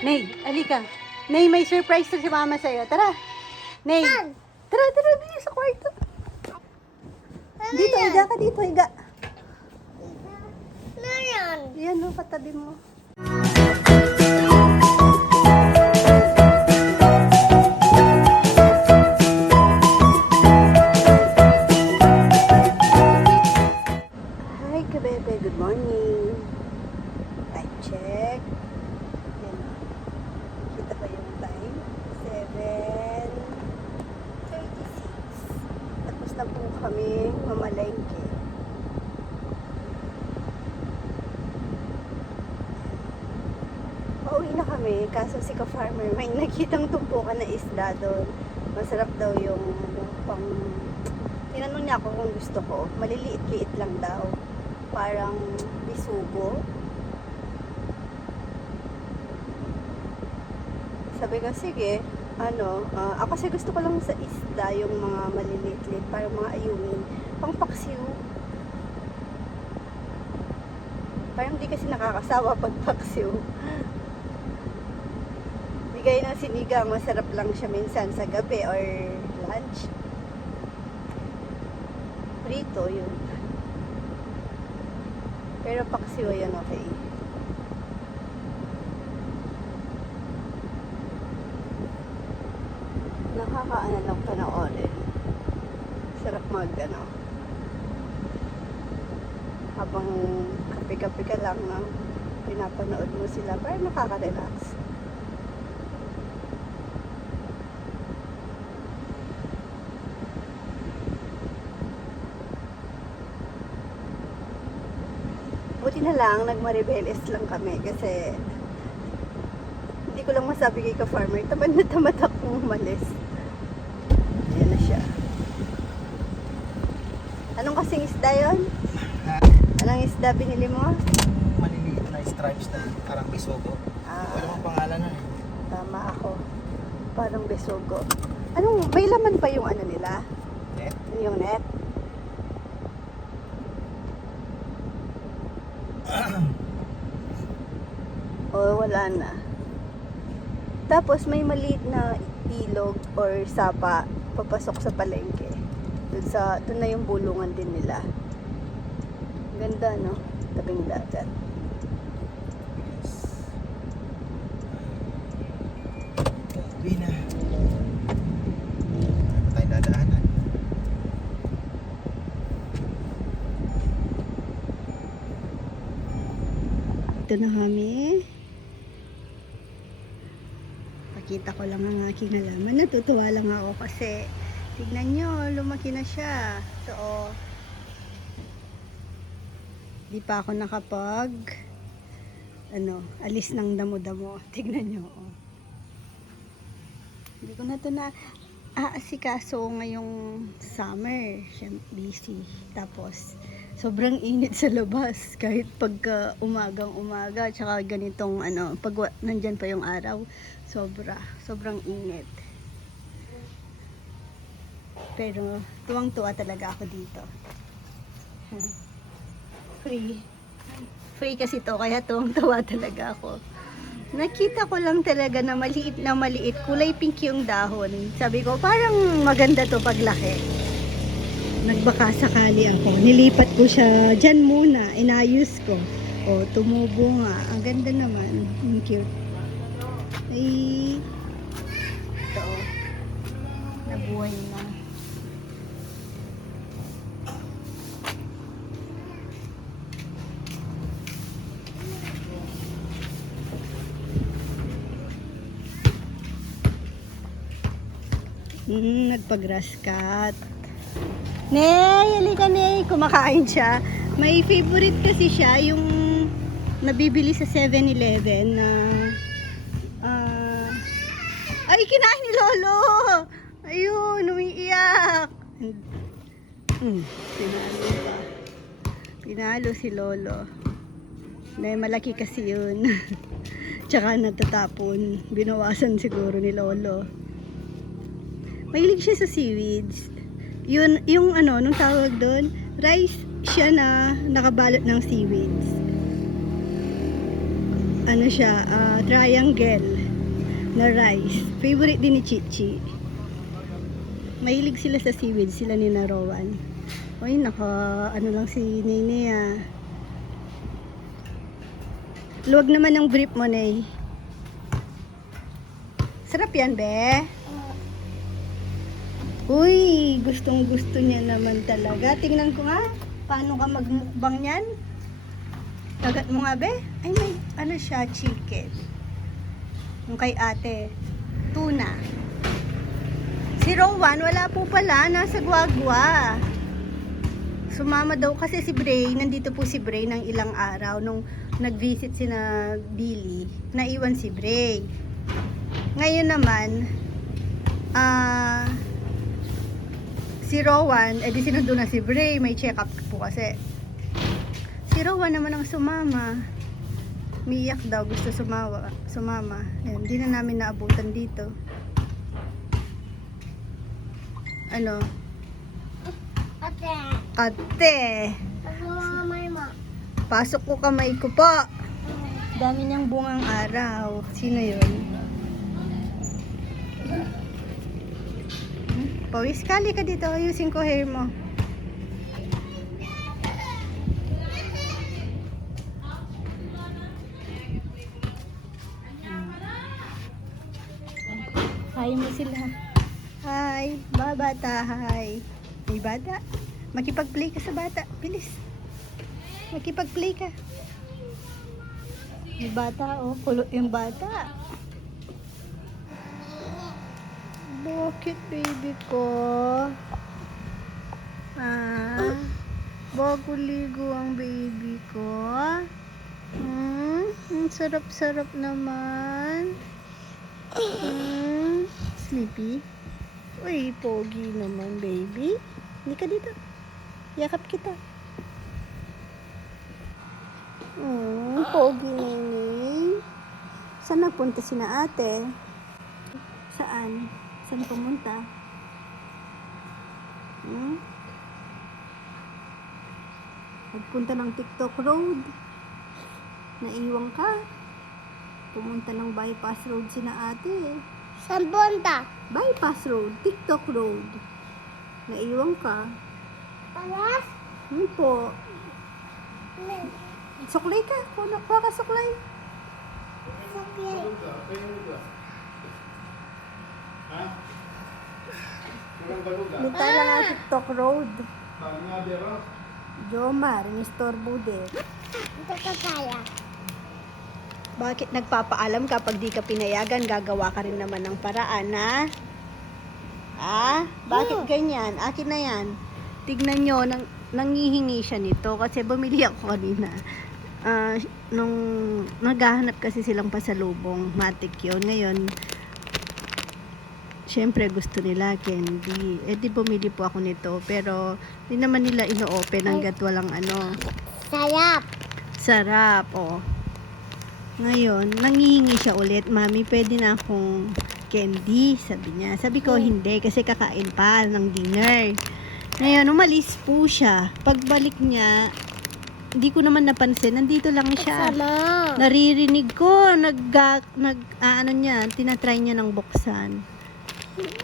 Nay, alika. Nay, may surprise to si mama sa'yo. Tara. Nay. Tara, tara. Bilis sa kwarto. Dito, higa ka dito. Higa. Yan, no, katabi mo. Hi, kabebe. Good morning. Time check. Yan. Kita ba yung time? 7:36. Tapos na po kami mamalengke. Pauwi na kami, kaso si ka-farmer may nakitang tumpukan na isda doon. Masarap daw yung pang... Tinanong niya ako kung gusto ko. Maliliit-liit lang daw. Parang bisugo. Sabi ko, sige, ako kasi gusto ko lang sa isda yung mga maliliit-liit, parang mga ayungin, pang paksiw. Parang di kasi nakakasawa pag paksiw. Bigay ng sinigang, masarap lang siya minsan sa gabi or lunch. Prito yun. Pero paksiw yan okay. Nakakaano lang panoorin. Sarap habang kape-kape ka lang na pinapanood mo sila, parang nakaka-relax. Buti na lang, nagmaribeles lang kami kasi hindi ko lang masabi kay ka-farmer, tamad na tamad akong umalis. Ayan na siya. Anong kasing isda yun? Anong isda binili mo? Maliliit na stripes na parang bisogo. Wala mong pangalan na. Tama ako. Parang besogo. May laman pa yung ano nila? Net? Yung net? Wala na. Tapos may maliit na ilog or sapa papasok sa palengke. Doon na yung bulungan din nila. Ganda, no? Tabing dagat. Yes. Uwi na. Ano tayo dadaanan? Ito na kami. Pakita ko lang ang aking halaman. Natutuwa lang ako kasi tignan nyo, lumaki na siya. Ito, oh. Di pa ako nakapag alis ng damo-damo. Tignan nyo, oh. Hindi ko na ito na aasikaso ngayong summer. Siyempre, busy. Tapos, sobrang init sa labas. Kahit pagka umagang-umaga, tsaka ganitong pag nandyan pa yung araw, sobrang init. Pero, tuwang-tuwa talaga ako dito. Free kasi to, kaya tuwang-tuwa talaga ako. Nakita ko lang talaga na maliit, kulay pink yung dahon. Sabi ko, parang maganda to paglaki. Nagbaka sakali ako. Nilipat ko siya dyan muna, inayos ko. O, tumubo nga. Ang ganda naman. Ang cute. Ay, ito, nabuhay na. Nagpa-grass cut. Ney, halika Ney. Kumakain siya. May favorite kasi siya, yung nabibili sa 7-Eleven na ay, kinain ni Lolo. Ayun, umiiyak. Pinalo pa. Pinalo si Lolo. Dahil malaki kasi yun. Tsaka natatapon. Binawasan siguro ni Lolo. Mahilig siya sa seaweeds. Yun, yung nung tawag doon, rice siya na nakabalot ng seaweeds. ano siya, triangle na rice. Favorite din ni Chichi. Mahilig sila sa seaweed, sila ni Rowan. Uy, ano lang si Nene ah. Luwag naman ng brief mo, Nay. Sarap yan, be. Uy, gustong gusto niya naman talaga. Tingnan ko nga, paano ka magmukbang yan? Kagat mo nga, be. Ay, may ano siya, chicken. Yung kay ate, tuna. Si Rowan, wala po pala, nasa Guagua. Sumama daw kasi si Bray, nandito po si Bray ng ilang araw. Nung nag-visit si na Billy, naiwan si Bray. Ngayon naman, si Rowan, di sinundo na si Bray, may check-up po kasi. Si Rowan naman ang sumama. Miyak daw, gusto sumama. Ayan, di na namin naabutan dito. Ano? Ate. Pasok ko kamay ko po. Dami niyang bungang araw. Sino yun? Pawis, kali ka dito. Ayusin ko hair mo. Hi mo sila. Hi. Bata. Hi. May bata. Makipag-play ka sa bata. Bilis. Makipag-play ka. May bata, oh. Kulot yung bata. Bakit, baby ko? Bago ligo ang baby ko. Ang sarap-sarap naman. Sleepy? Uy, pogi naman, baby. Hindi ka dito. Yakap kita. Pogi nini. Saan nagpunta si na ate? Saan? Saan pumunta? Nagpunta ng TikTok Road. Naiwan ka. Pumunta ng bypass road si na ate. Saan punta? Bypass road, TikTok Road. Naiwan ka. Palas? Po. Suklay ka. Kunak pa ka suklay. Suklay. Punta lang ang TikTok Road. Jomar, Mr. Bude. Ito ka kaya. Bakit nagpapaalam kapag di ka pinayagan, gagawa ka rin naman ng paraan, ha? Bakit ganyan? Akin na yan. Tignan nyo, nangihingi siya nito kasi bumili ako kanina. Nung naghahanap kasi silang pasalubong, matik yun. Ngayon, syempre gusto nila candy. Di bumili po ako nito. Pero, di naman nila ino-open hanggat walang ano. Sarap. Sarap, oh. Ngayon, nangihingi siya ulit, Mami, pwede na akong candy, sabi niya. Sabi ko, hindi, kasi kakain pa ng dinner. Ngayon, umalis po siya. Pagbalik niya, hindi ko naman napansin, nandito lang siya. Sama. Naririnig ko, tinatry niya ng buksan.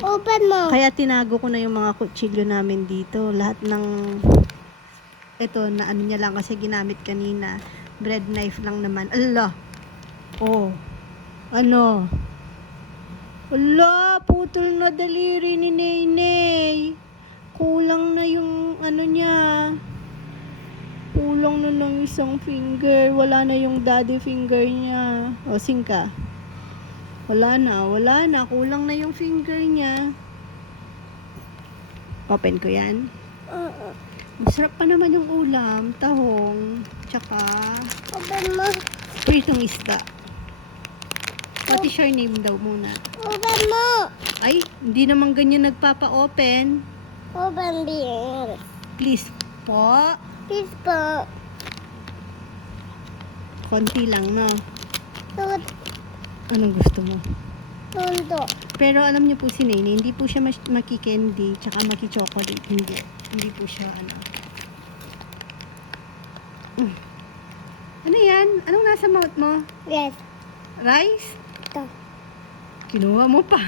Open mo. Kaya tinago ko na yung mga kutsilyo namin dito. Lahat ng, ito, na ano niya lang kasi ginamit kanina. Bread knife lang naman. Allah! Oh, ano? Ala, putol na daliri ni Nenay. Kulang na yung ano niya. Kulang na ng isang finger. Wala na yung daddy finger niya. O, singka. Wala na. Kulang na yung finger niya. Open ko yan. Masarap pa naman yung ulam. Tahong. Tsaka Open mo. pritong isda. What is your name daw muna? Open mo. Ay, hindi naman ganyan nagpapa-open. Open beer. Please po. Please po. Konti lang, no? Tut. Anong gusto mo? Tunto. Pero alam niyo po si Nene, hindi po siya maki-candy, tsaka maki-chocolate. Hindi po siya, ano. Ano yan? Anong nasa mouth mo? Yes. Rice? Ito. Kinuha mo pa.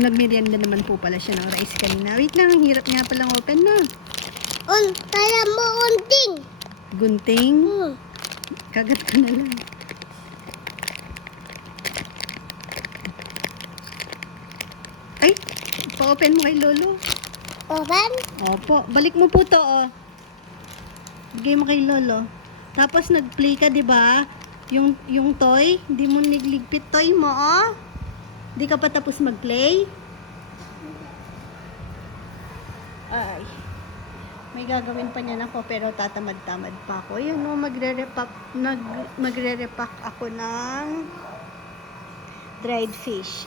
Nagmerienda naman po pala siya ng rice kanina. Wait lang, ang hirap nga palang open na. Kaya mo unting. Gunting. Kagat ko na lang. Ay, pa-open mo kay Lolo. Open? Opo, balik mo po to, oh. Bigay mo kay Lolo. Tapos nag-play ka, 'di ba? Yung toy, hindi mo nigligpit toy mo, oh. Hindi ka pa tapos mag-play. Ay. May gagawin pa niyan ako pero tatamad-tamad pa ako. Yun, oh, magre-repack ako ng dried fish.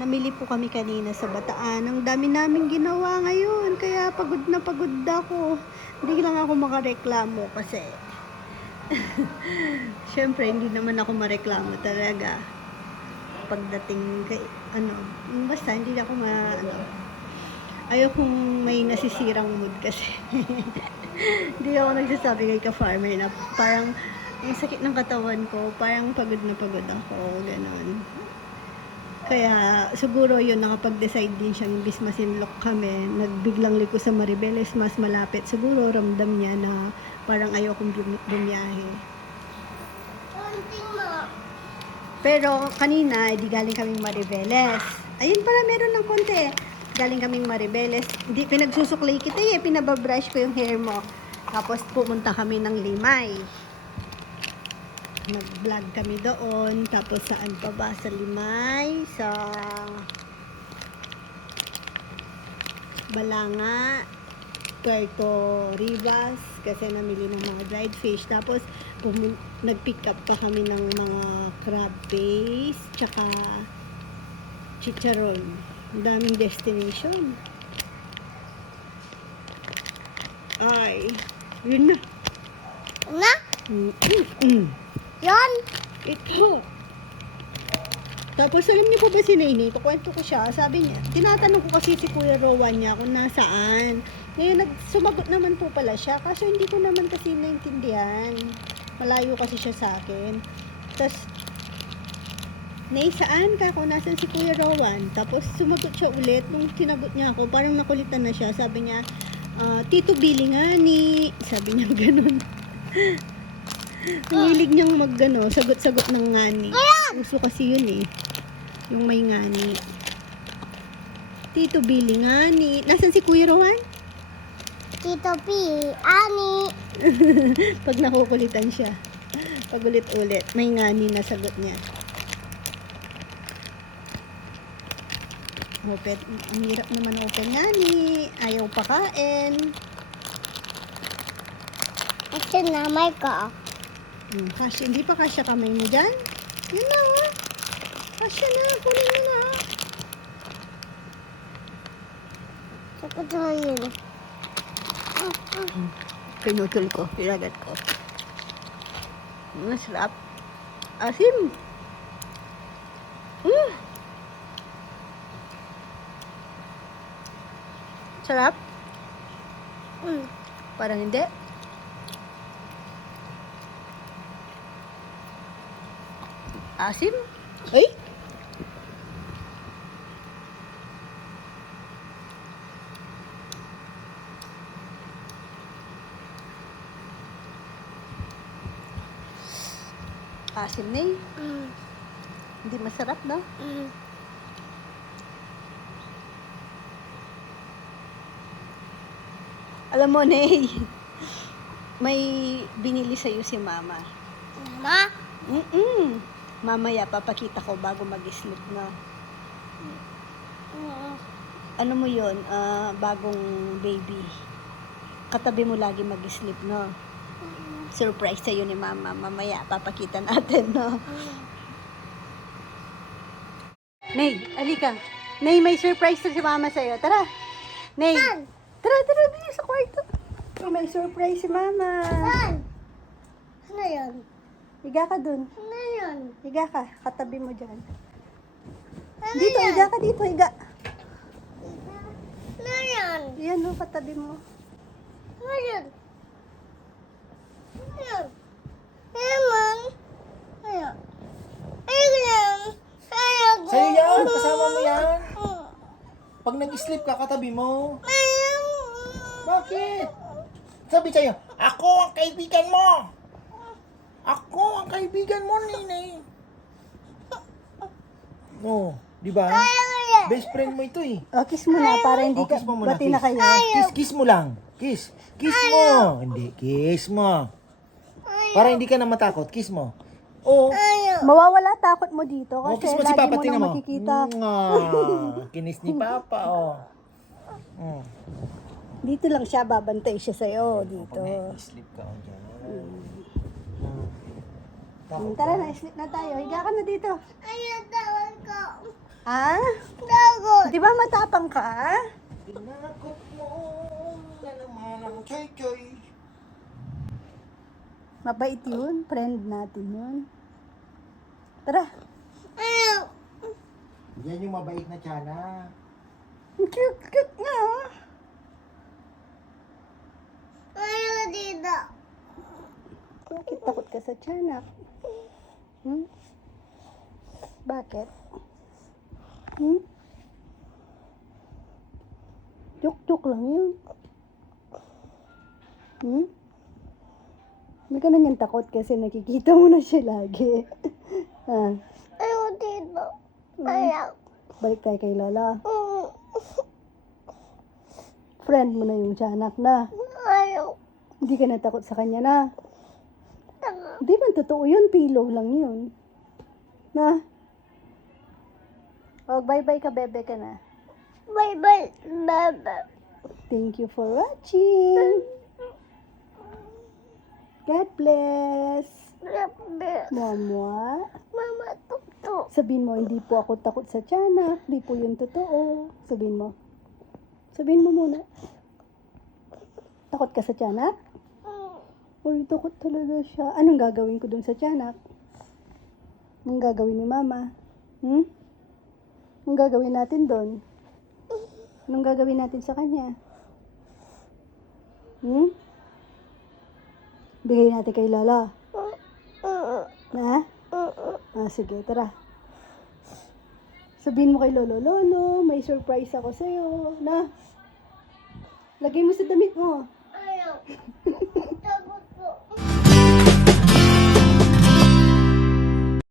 Namili po kami kanina sa Bataan. Ang dami naming ginawa ngayon. Kaya pagod na pagod ako. Hindi lang ako makareklamo kasi syempre hindi naman ako mareklamo talaga. Pagdating kay basta hindi ako ayokong may nasisirang mood kasi. Hindi ako nagsasabi kay ka-farmer na parang ang sakit ng katawan ko, parang pagod na pagod ako, ganon. Kaya siguro yun, nakapag-decide din siya, imbis masinlok kami, nagbiglang liko sa Maribeles, mas malapit. Siguro ramdam niya na parang ayokong bumiyahe. Unting mo. Pero kanina, di galing kaming Maribeles. Ayun pala, meron ng konti. Galing kaming Maribeles. Hindi, pinagsusuklay kita pinababrush ko yung hair mo. Tapos pumunta kami ng Limay. Nag-vlog kami doon. Tapos saan pa ba? Sa Limay, sa Balanga, Puerto Ribas, kasi namili ng mga dried fish. Tapos nag-pick up pa kami ng mga crab paste, tsaka chicharon. Ang daming destination. Ay, yun na. Na? Yon. Ito. Tapos alam niyo po ba si Nene? Kukwento ko siya. Sabi niya, tinatanong ko kasi si Kuya Rowan niya kung nasaan. Ngayon, sumagot naman po pala siya. Kaso hindi ko naman kasi naintindihan. Malayo kasi siya sa akin. Tapos, Nay, saan ka? Kung nasan si Kuya Rowan? Tapos sumagot siya ulit. Nung tinagot niya ako, parang nakulitan na siya. Sabi niya, Tito Billy nga ni. Sabi niya ganun. Ang hilig niyang sagot-sagot ng ngani. Uso kasi yun yung may ngani. Tito Billy ngani. Nasaan si Kuya Rowan? Tito P. Ani. Pag nakukulitan siya. Pag ulit-ulit, may ngani na sagot niya. Open. Ang hirap naman open ngani. Ayaw pakain. Ito na, may ka. Kasya, hindi pa kasya kamay mo dyan? Yun na, ha? Kasya na, kunin mo na. Sakot na yun. Pinutol ko, pinagat ko. Masarap. Asim. Sarap? Parang hindi. Asim? Ay! Asim na Hindi masarap, no? Alam mo, Ney, may binili sa'yo si Mama. Mama? Mamaya, papakita ko bago mag-sleep na. Ano mo yun? Bagong baby. Katabi mo lagi mag-sleep, no? Surprise sa'yo ni Mama. Mamaya, papakita natin, no? Ney, alika. Ney, may surprise to si Mama sa'yo. Tara. Ney. Tara, dito sa kwarto. May surprise si Mama. Saan? Ano yun? Higa ka dun. Ano yun? Higa ka. Katabi mo dyan. Ano Dito, yan? higa ka dito. Higa. Ano yun? Yan, no, katabi mo. Ano yun? Ano yun? Ayun. Ayun. Ayun. Ayun. Sa'yo yan, kasama mo yan. Pag nag-sleep ka, katabi mo. Bakit? Sabi sa'yo, ako ang kaibigan mo. Ako ang kaibigan mo, Nene. Oh, di ba? Best friend mo ito eh. O, kiss mo na para hindi Oh, ka, kiss mo muna, bati na kiss. kayo. Kiss mo lang. Kiss. Kiss mo. Hindi, kiss mo. Para hindi ka na matakot, kiss mo. Oh. Mawawala takot mo dito Oh, kasi kiss mo si lagi Papa, mo tingnan nang mo. makikita. Kinis ni Papa, oh. Oh. Dito lang siya, babantay siya sa'yo. Dito. Pag sleep ka, oh, dyan. Tara na, sleep na tayo. Higa ka na dito. Ayun, tawag ko. Ha? Tawag. Di ba matapang ka? Tinakot mo na naman ang choy-choy. Mabait yun. Friend natin yun. Tara. Ayun. Yan yung mabait na tiyanak. Ang cute-cute nga. Ayun dito. Bakit takot ka sa tiyanak? Hmm? Bakit? Hmm? Joke-joke lang yun. Hmm? Hindi ka na niyan takot kasi nakikita mo na siya lagi. Ah, Ayun dito. Ayun. balik tayo kay Lola. Friend mo na yung tiyanak na. Ayun. Hindi ka natakot sa kanya na. Tanga. Hindi man totoo yun, pillow lang yun. Na? O, bye-bye ka, bebe ka na. Bye-bye, bebe. Thank you for watching. God bless. Bebe. Mama. Mama, tuktok. Sabihin mo, hindi po ako takot sa tiyanak. Hindi po yun totoo. Sabihin mo. Sabihin mo muna. Takot ka sa tiyanak? Uy, takot talaga siya. Anong gagawin ko dun sa tiyanak? Anong gagawin ni mama? Hmm? Anong gagawin natin dun? Anong gagawin natin sa kanya? Hmm? Bigay natin kay Lola. Na? Ah, sige, tara. Sabihin mo kay Lolo, Lolo, may surprise ako sa'yo. Na? Lagay mo sa damit mo.